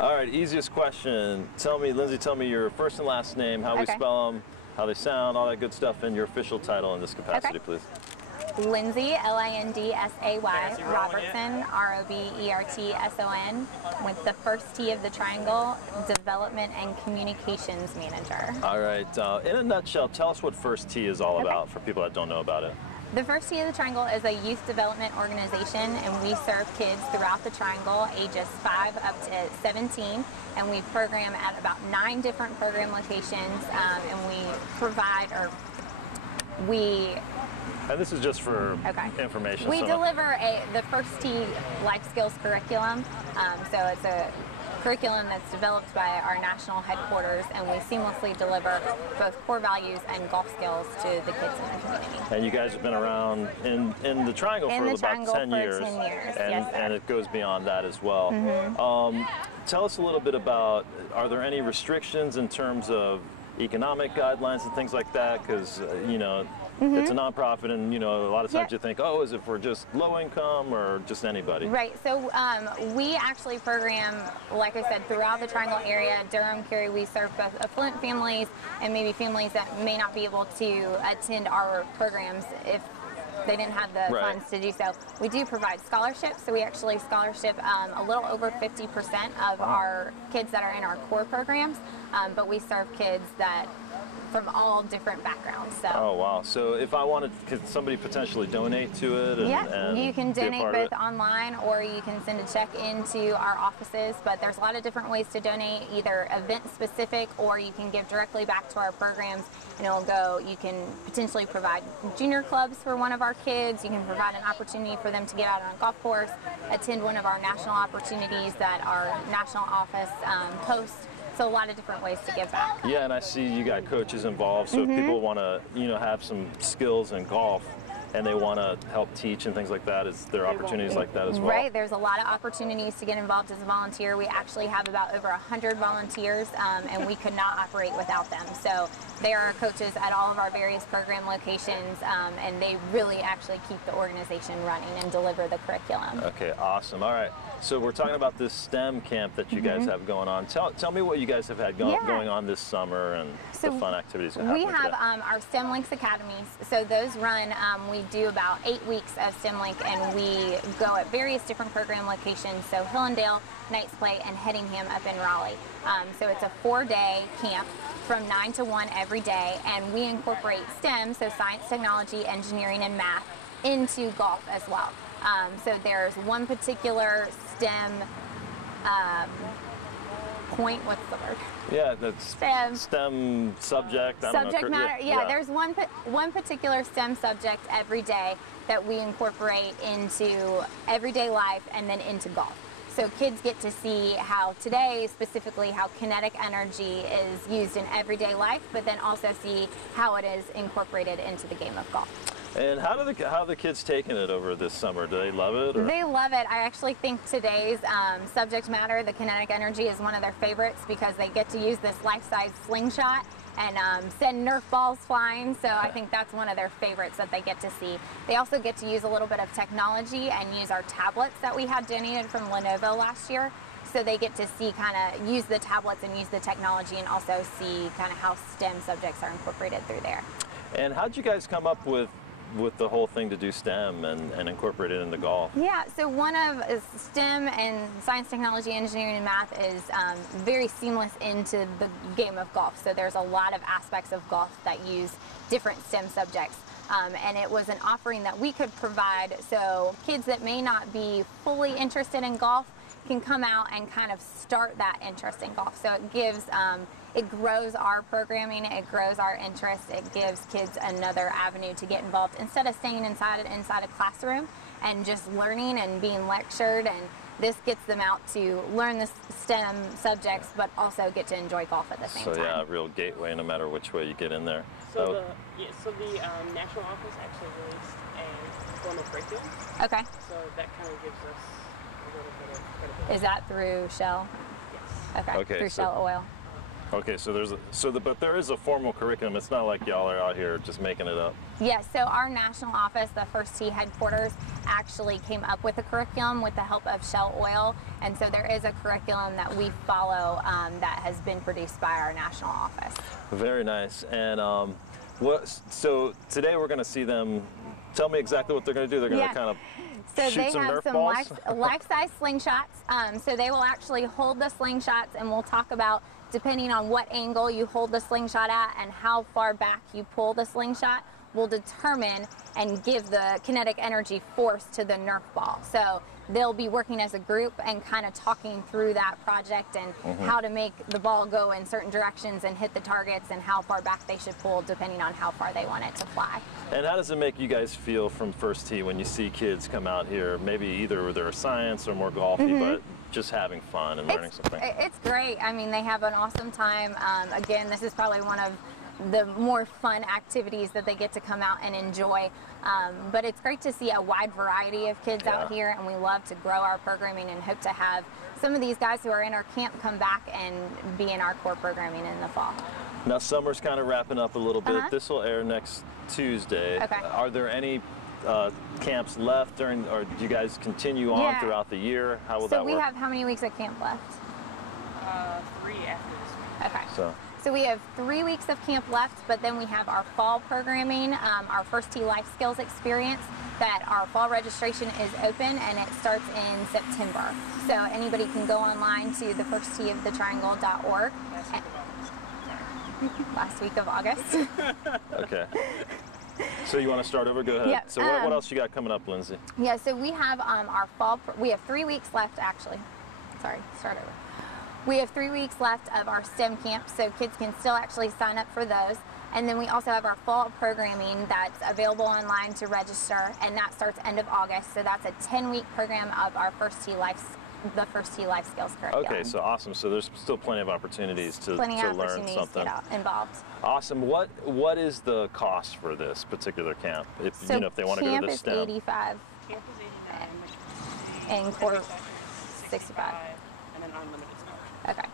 All right, easiest question. Tell me, Lindsay, tell me your first and last name, how we spell them, how they sound, all that good stuff, and your official title in this capacity, please. Lindsay, L-I-N-D-S-A-Y, Robertson, R-O-B-E-R-T-S-O-N, with the first T of the triangle, Development and Communications Manager. All right, in a nutshell, tell us what First Tee is all about for people that don't know about it. The First Tee of the Triangle is a youth development organization, and we serve kids throughout the triangle, ages 5 up to 17, and we program at about 9 different program locations, and we provide, and this is just for information. We deliver the First Tee life skills curriculum, so it's a curriculum that's developed by our national headquarters, and we seamlessly deliver both core values and golf skills to the kids in the community. And you guys have been around in the Triangle for about 10 years. And it goes beyond that as well. Tell us a little bit about, are there any restrictions in terms of economic guidelines and things like that? Because, you know, it's a nonprofit, and, you know, a lot of times you think, oh, is it for just low income or just anybody? Right. So we actually program, like I said, throughout the Triangle area. Durham, Cary, we serve both affluent families and maybe families that may not be able to attend our programs if they didn't have the funds to do so. We do provide scholarships, so we actually scholarship a little over 50% of our kids that are in our core programs, but we serve kids that from all different backgrounds. So. Oh wow! So if I wanted, could somebody potentially donate to it? And you can donate both online, or you can send a check into our offices. But there's a lot of different ways to donate, either event specific, or you can give directly back to our programs, and it'll go. You can potentially provide junior clubs for one of our kids. You can provide an opportunity for them to get out on a golf course, attend one of our national opportunities that our national office hosts. So a lot of different ways to give back. Yeah, and I see you got coaches involved, so if people want to, you know, have some skills in golf and they want to help teach and things like that, is there opportunities like that as well? Right, there's a lot of opportunities to get involved as a volunteer. We actually have about over 100 volunteers, and we could not operate without them. So they are coaches at all of our various program locations, and they really actually keep the organization running and deliver the curriculum. Okay, awesome. All right, so we're talking about this STEM camp that you guys have going on. Tell me what you guys have had going on this summer and the fun activities. We have our STEM Links Academies. So those run, we do about 8 weeks of STEM Link, and we go at various different program locations. So Hillendale, Knights Play, and Headingham up in Raleigh. So it's a 4-day camp from 9 to 1 every day, and we incorporate STEM, so science, technology, engineering, and math, into golf as well. So there's one particular STEM point, what's the word? Yeah, that's STEM subject. Subject matter, yeah. There's one particular STEM subject every day that we incorporate into everyday life and then into golf. So kids get to see how today, specifically how kinetic energy is used in everyday life, but then also see how it is incorporated into the game of golf. And how are the kids taking it over this summer? Do they love it? Or? They love it. I actually think today's subject matter, the kinetic energy, is one of their favorites because they get to use this life-size slingshot and send Nerf balls flying. So I think that's one of their favorites that they get to see. They also get to use a little bit of technology and use our tablets that we had donated from Lenovo last year. So they get to see, kind of use the tablets and use the technology, and also see kind of how STEM subjects are incorporated through there. And how'd you guys come up with the whole thing to do STEM and incorporate it into golf? Yeah, so one of STEM and science, technology, engineering, and math is very seamless into the game of golf. So there's a lot of aspects of golf that use different STEM subjects. And it was an offering that we could provide, so kids that may not be fully interested in golf can come out and kind of start that interest in golf. So it gives, it grows our programming, it grows our interest, it gives kids another avenue to get involved instead of staying inside a classroom and just learning and being lectured. And this gets them out to learn the STEM subjects, but also get to enjoy golf at the same time. So yeah, a real gateway no matter which way you get in there. So the national office actually released a formal curriculum. Okay. So that kind of gives us a little bit of credibility. Is that through Shell? Yes. Okay, through Shell Oil. Okay, so but there is a formal curriculum. It's not like y'all are out here just making it up. Yes, so our national office, the First Tee headquarters, actually came up with a curriculum with the help of Shell Oil, and so there is a curriculum that we follow that has been produced by our national office. Very nice. And so today we're going to see them. Tell me exactly what they're going to do. They're going to kind of shoot some Nerf balls? So they have some life-size slingshots. So they will actually hold the slingshots, and we'll talk about, depending on what angle you hold the slingshot at and how far back you pull the slingshot, will determine and give the kinetic energy force to the Nerf ball. So they'll be working as a group and kind of talking through that project and how to make the ball go in certain directions and hit the targets and how far back they should pull depending on how far they want it to fly. And how does it make you guys feel from First Tee when you see kids come out here, maybe either they're science or more golfy, but just having fun and learning something? It's great. I mean, they have an awesome time. Again, this is probably one of the more fun activities that they get to come out and enjoy. But it's great to see a wide variety of kids out here, and we love to grow our programming and hope to have some of these guys who are in our camp come back and be in our core programming in the fall. Now summer's kind of wrapping up a little bit. This will air next Tuesday. Okay. Are there any camps left during, or do you guys continue on throughout the year? How will that work? So we have how many weeks of camp left? 3 after this week. Okay. So we have 3 weeks of camp left, but then we have our fall programming, our First Tee Life Skills experience, that our fall registration is open and it starts in September. So anybody can go online to thefirsttee.org. Last week of August. Okay. So you want to start over? Go ahead. Yep. So what else you got coming up, Lindsay? Yeah, so we have our fall, we have 3 weeks left actually. Sorry, start over. We have 3 weeks left of our STEM camps, so kids can still actually sign up for those. And then we also have our fall programming that's available online to register, and that starts end of August. So that's a 10-week program of our First Tee Life Skills curriculum. Okay, so awesome. So there's still plenty of opportunities to learn something. To get involved. Awesome. What is the cost for this particular camp? If if they want to go to the STEM. Camp is $85. Camp is $89. And core $65. And then unlimited scholarship. Okay.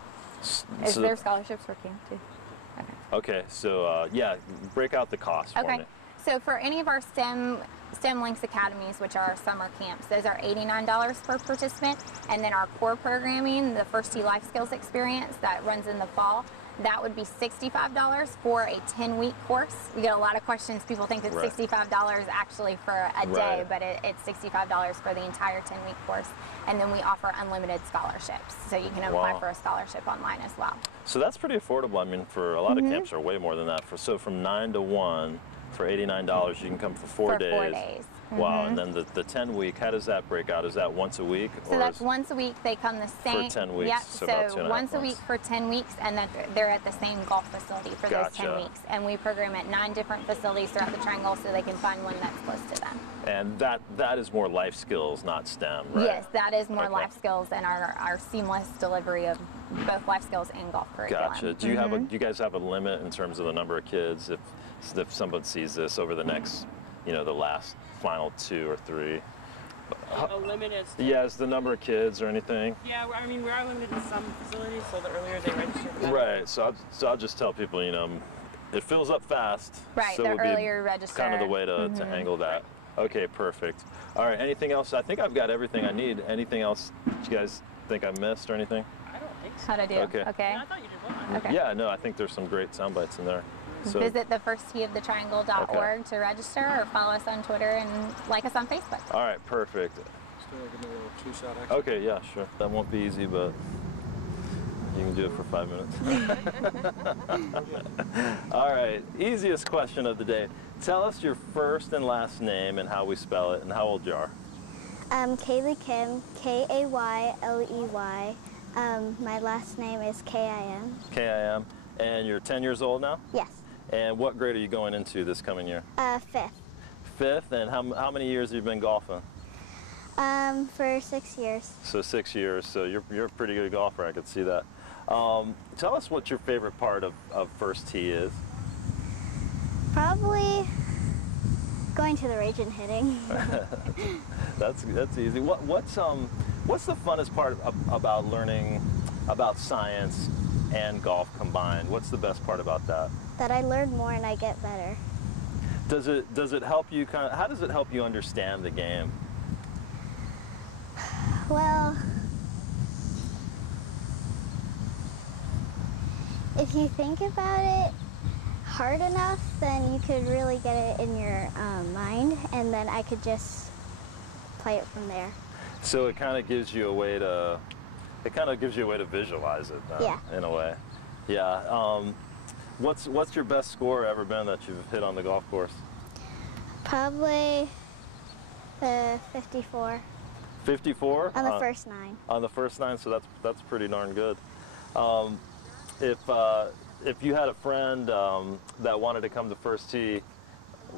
Is there scholarships for camp too? Okay, so yeah, break out the cost for me. So for any of our STEM Links Academies, which are our summer camps, those are $89 per participant. And then our core programming, the First Tee Life Skills experience that runs in the fall, that would be $65 for a 10-week course. We get a lot of questions. People think it's $65 actually for a day, but it's $65 for the entire 10-week course. And then we offer unlimited scholarships, so you can apply for a scholarship online as well. So that's pretty affordable. I mean, for a lot of camps are way more than that. So from 9 to 1 for $89, you can come for 4 days. 4 days. Wow, and then the 10-week, how does that break out? Is that once a week? So that's once a week. They come the same. For 10 weeks, Yep, so about 2.5 once a months. week for 10 weeks, and then they're at the same golf facility for those 10 weeks. And we program at 9 different facilities throughout the Triangle, so they can find one that's close to them. And that is more life skills, not STEM, right? Yes, that is more life skills and our seamless delivery of both life skills and golf curriculum. Gotcha. Do you do you guys have a limit in terms of the number of kids if someone sees this over the next, the last final 2 or 3? A limit as to... Yeah, is the number of kids or anything? Yeah, I mean, we are limited in some facilities, so the earlier they register, the better. Right, so I'll just tell people, it fills up fast. Right, so the it would earlier be you register. kind of the way to angle that. Okay, perfect. All right, anything else? I think I've got everything I need. Anything else you guys think I missed or anything? I don't think so. How'd I do? Okay. Yeah, I thought you did well. Okay. Yeah, no, I think there's some great sound bites in there. So, visit thefirsttee.org to register, or follow us on Twitter and like us on Facebook. All right, perfect. Still give me a little 2-shot action. Okay, yeah, sure. That won't be easy, but you can do it for 5 minutes. All right, easiest question of the day. Tell us your first and last name and how we spell it and how old you are. Kaylee Kim, Kayley. My last name is Kim. Kim. And you're 10 years old now? Yes. And what grade are you going into this coming year? 5th. 5th, and how many years have you been golfing? For 6 years. So 6 years, so you're a pretty good golfer, I could see that. Tell us what your favorite part of First Tee is. Probably going to the range and hitting. That's easy. What's the funnest part about learning about science and golf combined. What's the best part about that? That I learn more and I get better. Does it help you how does it help you understand the game? Well, if you think about it hard enough, then you could really get it in your mind, and then I could just play it from there. So it kind of gives you a way to visualize it, yeah, in a way. Yeah. What's your best score ever been that you've hit on the golf course? Probably the 54. 54? On the first 9. On the first 9, so that's pretty darn good. If you had a friend that wanted to come to First Tee,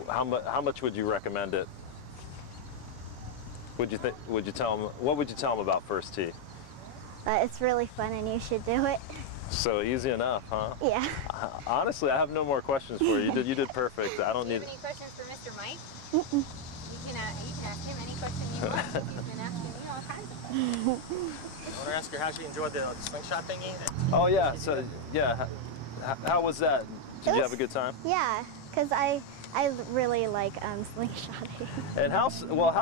how much would you recommend it? What would you tell them about First Tee? It's really fun and you should do it. So easy enough, huh? Yeah. Honestly, I have no more questions for you. You did perfect. I don't Do you need. have any questions for Mr. Mike? You can ask him any question you want. He's been asking me all kinds of questions. I want to ask her how she enjoyed the slingshot thingy. Oh yeah. So yeah, how was that? Did you have a good time? Yeah, because I really like slingshotting. And how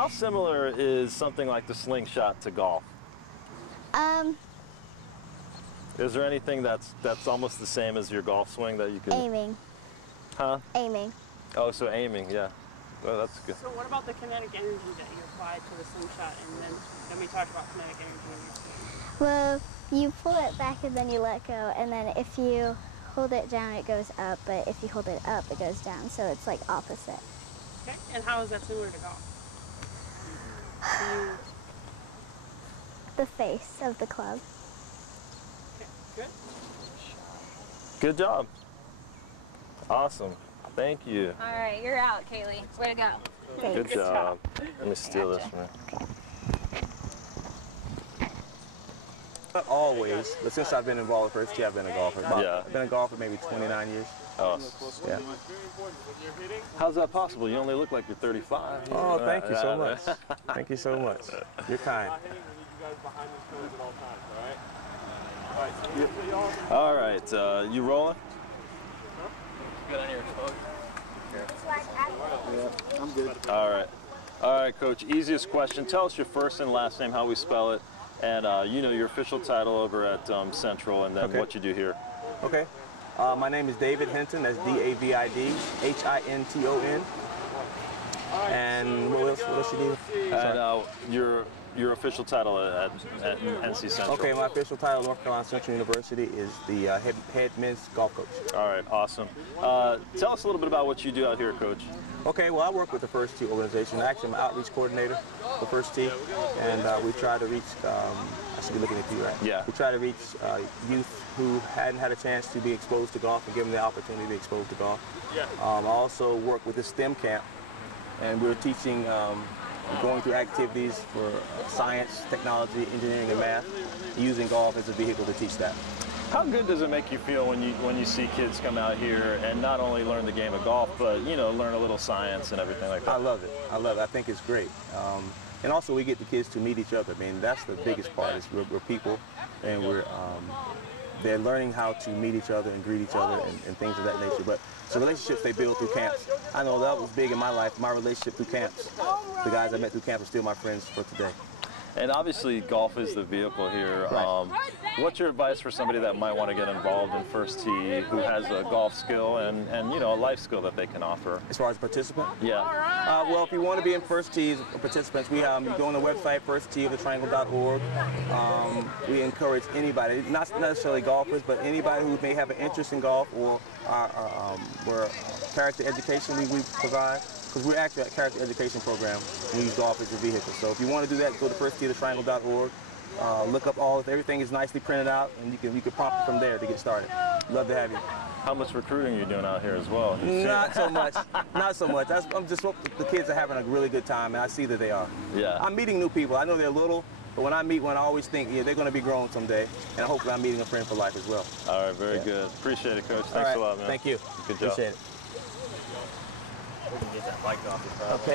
similar is something like the slingshot to golf? Is there anything that's almost the same as your golf swing that you can? Aiming. Huh? Aiming. Oh, so aiming, yeah. Well, that's good. So what about the kinetic energy that you applied to the slingshot, and then we talked about kinetic energy in your swing? Well, you pull it back and then you let go, and then if you hold it down, it goes up, but if you hold it up, it goes down, so it's like opposite. Okay, and how is that similar to golf? The face of the club. Okay, good. Good job. Awesome. Thank you. All right, you're out, Kaylee. Way to go. Good job. Let me steal this one. Not always, but since I've been involved with First Tee, I've been a golfer. Yeah. I've been a golfer maybe 29 years. Oh, yeah. How's that possible? You only look like you're 35. Oh, thank you so much. Thank you so much. You're kind. All right, you rolling? Yeah, I'm good. All right, Coach. Easiest question. Tell us your first and last name, how we spell it, and your official title over at Central, and then what you do here. Okay. My name is David Hinton. That's D-A-V-I-D H-I-N-T-O-N. And what else you need? And your official title at NC Central. Okay, my official title at North Carolina Central University is the head men's golf coach. All right, awesome. Tell us a little bit about what you do out here, Coach. Okay, well, I work with the First Tee organization. Actually, I'm an outreach coordinator for First Tee, and we try to reach, I should be looking at you, right? Yeah. We try to reach youth who hadn't had a chance to be exposed to golf and give them the opportunity to be exposed to golf. Yeah. I also work with the STEM camp, and we're teaching, going through activities for science, technology, engineering, and math, using golf as a vehicle to teach that. How good does it make you feel when you see kids come out here and not only learn the game of golf, but learn a little science and everything like that? I love it. I love it. I think it's great. And also we get the kids to meet each other. I mean, that's the biggest part. Is we're people, and they're learning how to meet each other and greet each other and things of that nature. But so relationships they build through camps. I know that was big in my life. My relationship through camps. The guys I met through camps are still my friends for today. And obviously, golf is the vehicle here. Right. What's your advice for somebody that might want to get involved in First Tee, who has a golf skill and a life skill that they can offer? As far as a participant? Yeah. Well, if you want to be in First Tee participants, we you go on the website, firstteeofthetriangle.org. We encourage anybody, not necessarily golfers, but anybody who may have an interest in golf or we're character education we provide. Because we're actually a character education program, and we use golf as a vehicle. So if you want to do that, go to firstteeofthetriangle.org. Look up everything is nicely printed out, and you can prompt it from there to get started. Love to have you. How much recruiting are you doing out here as well? Not so much. Not so much. I'm just the kids are having a really good time, and I see that they are. Yeah. I'm meeting new people. I know they're little, but when I meet one, I always think, yeah, they're going to be grown someday, and hopefully I'm meeting a friend for life as well. All right, very good. Appreciate it, Coach. Thanks a lot, man. Thank you. Good job. Appreciate it. We can get that bike off. Okay.